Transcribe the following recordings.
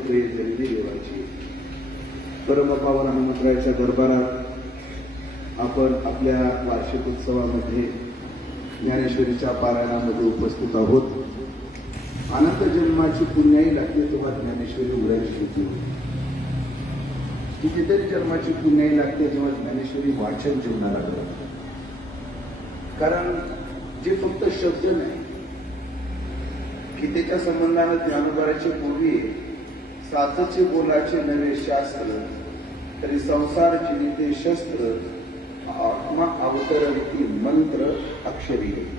प्रिय झालेली देवाची. परमपावन हनुमंतरायाच्या दरबारात आपण आपल्या वार्षिक उत्सवामध्ये ज्ञानेश्वरीच्या पारायणामध्ये उपस्थित आहोत. अनंत जन्माची पुण्याही लागते तेव्हा ज्ञानेश्वरी उघडायची होती. कितीतरी जन्माची पुण्याही लागते जेव्हा ज्ञानेश्वरी वाचन जीवनाला लागलं कारण जे फक्त शब्द नाही की त्याच्या संबंधानं ज्ञानोबाराच्या पूर्वी सातचे बोलाचे नवे शास्त्र तरी संसार जिनिते शस्त्र आत्मा अवतरणती मंत्र अक्षरी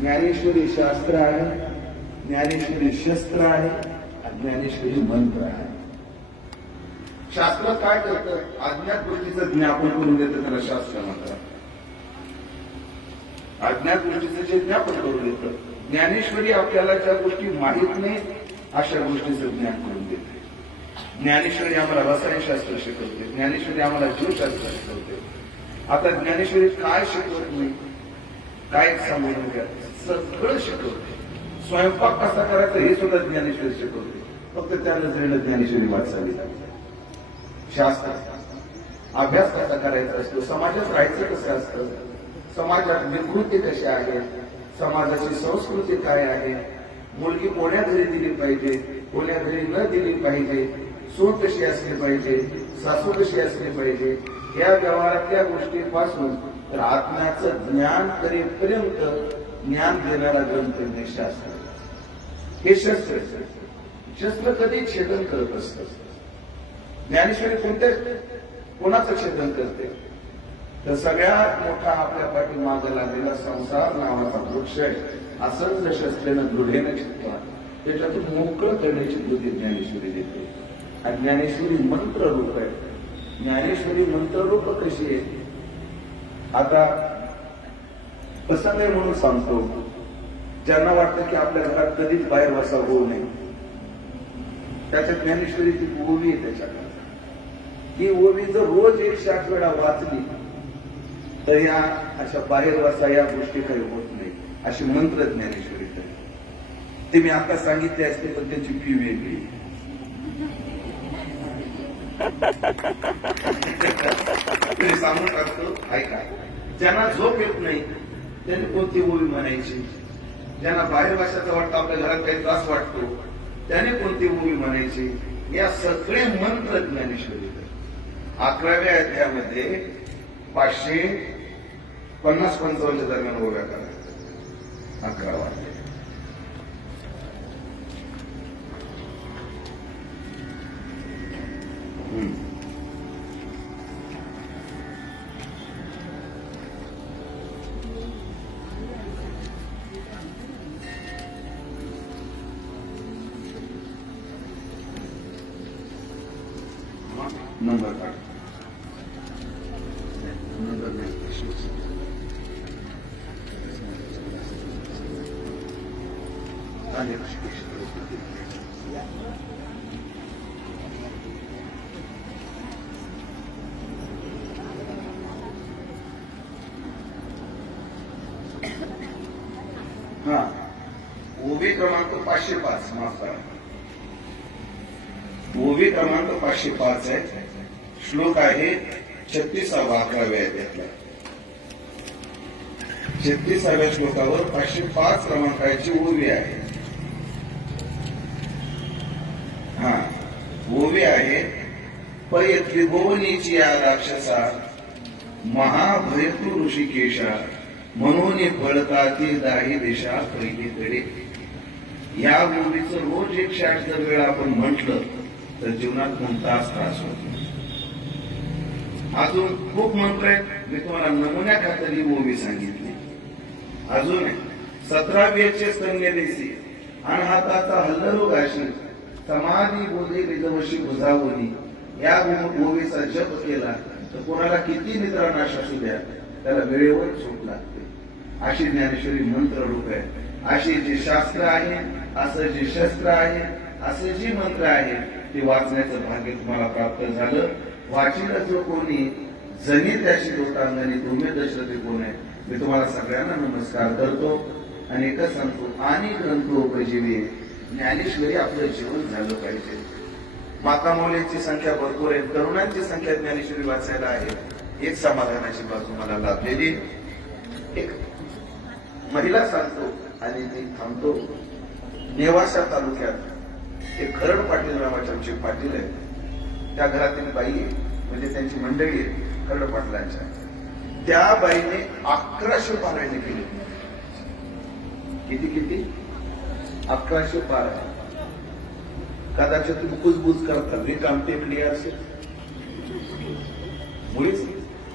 ज्ञानेश्वरी शास्त्र आहे ज्ञानेश्वरी शस्त्र आहे अज्ञानेश्वरी मंत्र आहे. शास्त्र काय करतं? अज्ञात गोष्टीचं ज्ञापन करून देतं त्याला शास्त्र म्हणतात. अज्ञात गोष्टीचं जे ज्ञापन करून देतं. ज्ञानेश्वरी आपल्याला ज्या गोष्टी माहीत नाही अशा गोष्टीचं ज्ञान करून देते. ज्ञानेश्वरी आम्हाला रसायनशास्त्र शिकवते ज्ञानेश्वरी आम्हाला जीवशास्त्र शिकवते. आता ज्ञानेश्वरी काय शिकवत नाही? काय सांगून घ्या सगळं शिकवते. स्वयंपाक कसा करायचा हे सुद्धा ज्ञानेश्वरी शिकवते. फक्त त्या नजरेनं ज्ञानेश्वरी वाचावी लागते शास्त्र. अभ्यास कसा करायचा असतो? समाजात राहायचं कसं असतं? समाजात विकृती कशी आहे? समाजाची संस्कृती काय आहे? मुलगी कोण्या घरी दिली पाहिजे? कोण्या घरी न दिली पाहिजे? सून कशी असली पाहिजे? सासू कशी असली पाहिजे? या व्यवहारातल्या गोष्टीपासून तर आत्म्याचं ज्ञान करेपर्यंत ज्ञान देणारा ग्रंथ म्हणजे शास्त्र हे शस्त्र शस्त्र कधी छेदन करत असतं? ज्ञानेश्वरी कोणत्या कोणाचं छेदन करते? तर सगळ्यात मोठा आपल्या पाठीमागे लागलेला संसार नावाचा वृक्ष आहे. असंच शस्त्रेनं दृढेनं चित्ता त्याच्यातून मोकळं करण्याची बुद्धी ज्ञानेश्वरी देते. आणि ज्ञानेश्वरी मंत्ररूप आहे. ज्ञानेश्वरी मंत्ररूप कशी आहे? आता प्रसंग आहे म्हणून सांगतो. ज्यांना वाटतं की आपल्या घरात कधीच बाहेर वसा होऊ नये. त्याच्या ज्ञानेश्वरीची ओवी आहे त्याच्याकडे. ती ओवी जर रोज एक आठ वेळा वाचली तर या अशा बाहेर वाचा या गोष्टी काही होत नाही अशी मंत्र ज्ञानेश्वरी ते मी आता सांगितले असते पण त्याची फी वेगळी. तरी सांगून ऐका. ज्यांना झोप येत नाही त्यांनी कोणती ओवी म्हणायची? ज्यांना बाहेर भाषाचा वाटतं आपल्या घरात काही त्रास वाटतो त्याने कोणती ओवी म्हणायची? या सगळे मंत्र ज्ञानेश्वरी अकराव्या अध्यायामध्ये पाचशे पन्नास पंचावन्नच्या दरम्यान उभ्या करायच्या अकरा वाजले. नंबर काढ हा. ओबी क्रमांक पाचशे पाच माफ करा. ओवी क्रमांक पाचशे पाच आहे. श्लोक आहे छत्तीसावा अकराव्या घेतला छत्तीसाव्या श्लोकावर पाचशे पाच क्रमांकाची ओवी आहे. हा ओवी आहे पय त्रिभुवनीची या राक्षसा महाभयतू ऋषिकेशा म्हणून बळता ती दाही दिशा पहिलीकडे या ओवीचं रोज एकशे आठ जर वेळा आपण म्हटलं तर जीवनात कोणताच त्रास होतो अजून खूप मंत्र आहेत. मी तुम्हाला नमुन्या खातरी मूवी सांगितली. अजून सतरा वेळचे स्तन्यदेशी आणि हाताचा हल्लरू गाशी समाधी बोधी विजवशी बुजावली या मूवीचा जप केला तर कोणाला किती निद्रा नाश असू द्या त्याला वेळेवर झोप लागते. अशी ज्ञानेश्वरी मंत्र रूप आहे अशी जी शास्त्र आहे असं जे शस्त्र आहे असे जी मंत्र आहे ते वाचण्याचं भाग्य तुम्हाला प्राप्त झालं. वाचील जो कोणी जनी त्याची लोटांगणी तुम्ही दशरथी कोण आहे मी तुम्हाला सगळ्यांना नमस्कार करतो आणि एकच सांगतो आणि ग्रंथ उपजीवी ज्ञानेश्वरी आपलं जीवन झालं पाहिजे. माता मौल्यांची संख्या भरपूर आहे तरुणांची संख्या ज्ञानेश्वरी वाचायला आहे. एक समाधानाची बाजू मला लाभलेली. एक महिला सांगतो आणि ती थांबतो. नेवासा तालुक्यात एक खरड पाटील नावाचे आमचे पाटील आहे त्या घरातील बाई आहे, म्हणजे त्यांची मंडळी आहे खरड पाटलांच्या. त्या बाईने अकराशे पारायणे केली. किती किती? अकराशे पारायण. कदाचित तुम्ही करतात करता. काम टेकडी असेल मुळीच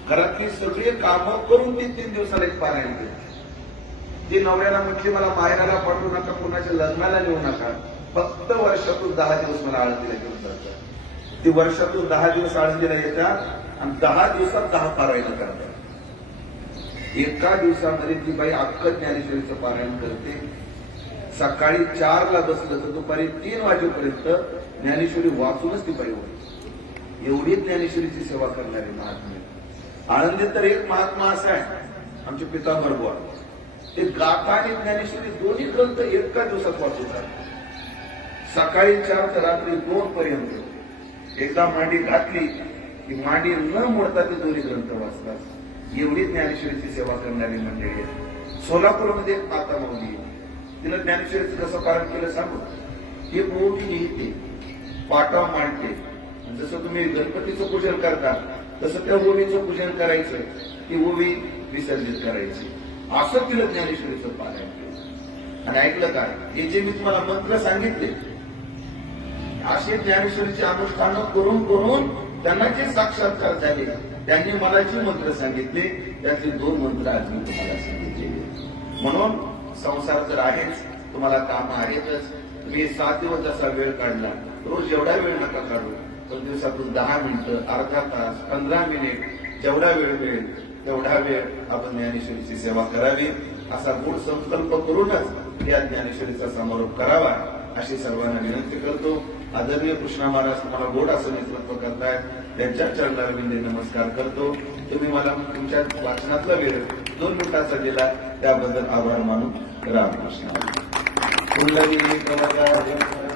घरातली सगळी कामं करून ती तीन दिवसाला एक पारायण केली. ती नवऱ्याला म्हटली मला माहेराला पाठवू नका कुणाच्या लग्नाला नेऊ नका. फक्त वर्षातून दहा दिवस मला आळंदीला घेऊन जातात ती वर्षातून दहा दिवस आळंदीला येतात आणि दहा दिवसात दहा पारायण करतात. एका दिवसामध्ये ती बाई अख्ख ज्ञानेश्वरीचं पारायण करते. सकाळी चारला बसलं तर दुपारी तीन वाजेपर्यंत ज्ञानेश्वरी वाचूनच ती बाई होती एवढी ज्ञानेश्वरीची सेवा करणारे महात्मे. आळंदीत तर एक महात्मा असा आहे आमचे पितांबर बुवा. ते गाथा आणि ज्ञानेश्वरी दोन्ही ग्रंथ एका दिवसात वाचवतात सकाळी चार ते रात्री दोन पर्यंत एकदा मांडी घातली की मांडी न मोडता ते दोन्ही ग्रंथ वाचतात. एवढी ज्ञानेश्वरीची सेवा करणारी मंडळी आहे सोलापूरमध्ये एक माता माऊली तिला ज्ञानेश्वरीचं कसं पालन केलं सांगू? हे मोठी लिहिते पाटा मांडते. जसं तुम्ही गणपतीचं पूजन करता तसं त्या ओवीचं पूजन करायचं ती ओवी विसर्जित करायची. असं तिला ज्ञानेश्वरीचं पालन केलं. आणि ऐकलं काय हे जे मी तुम्हाला मंत्र सांगितले असे ज्ञानेश्वरीचे अनुष्ठानं करून करून त्यांना जे साक्षात्कार झाले त्यांनी मला जे मंत्र सांगितले त्याचे दोन मंत्र आज मी तुम्हाला सांगितले. म्हणून संसार तर आहेच तुम्हाला काम आहेतच. तुम्ही सात दिवस जसा वेळ काढला रोज एवढा वेळ नका काढू. पण दिवसातून दहा मिनिटं अर्धा तास पंधरा मिनिट जेवढा वेळ मिळेल तेवढा वेळ आपण ज्ञानेश्वरीची सेवा करावी. असा गुढ संकल्प करूनच या ज्ञानेश्वरीचा समारोप करावा अशी सर्वांना विनंती करतो. आदरणीय कृष्णा महाराज तुम्हाला गोड असं नेतृत्व करतायत. त्यांच्या चरणारविंदे नमस्कार करतो. तुम्ही मला तुमच्या वाचनातला वेळ दोन मिनिटाचा दिला त्याबद्दल आभार मानून रामकृष्ण. कुंडली प्रवचा